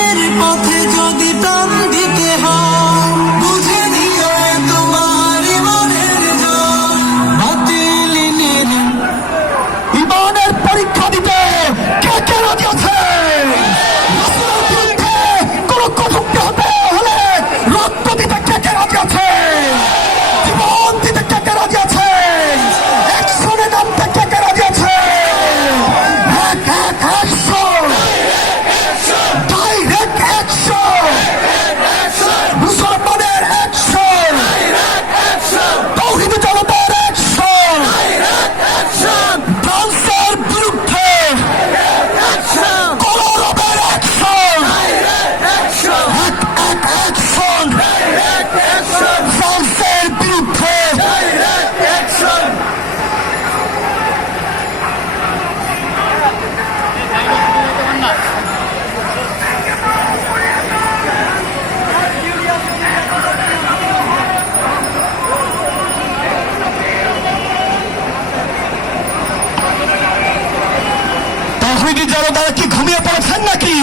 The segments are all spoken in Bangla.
এর পথে যদি টান বিরোধী দল তারা কি ঘুমিয়ে পড়েছেন নাকি?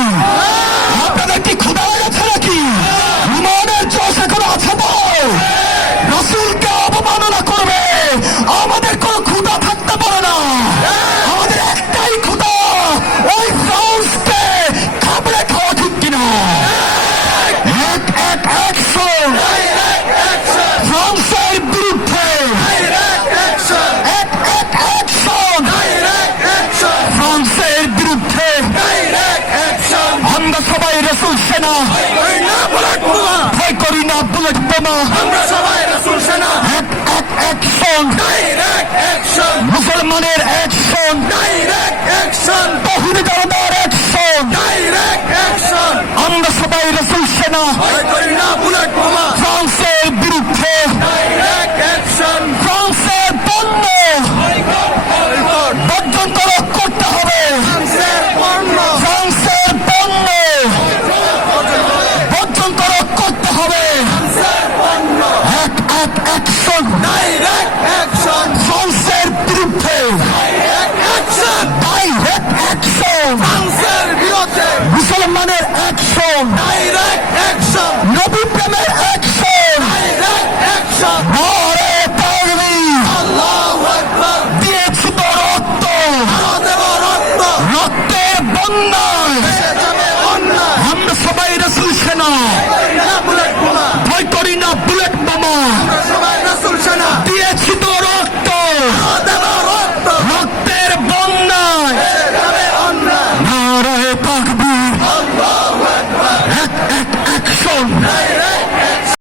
সবাই রসুল সেনা ভয় করি না বুলেট বোমা আমরা সবাই রসুল সেনা এক এক এক সঙ্গ মুসলমানের এক ডাইরেক্ট অ্যাকশন ডাইরেক্ট অ্যাকশন ফ্রান্সের বিরুদ্ধে ডাইরেক্ট অ্যাকশন ডাইরেক্ট অ্যাকশন ফ্রান্সের বিরুদ্ধে মুসলমানের অ্যাকশন ডাইরেক্ট অ্যাকশন নবী প্রেমের অ্যাকশন ডাইরেক্ট অ্যাকশন রক্তের বন্যায় আমরা সবাই রসুল সেনা। ভয় করি না বুলেট বোমা দিয়েছি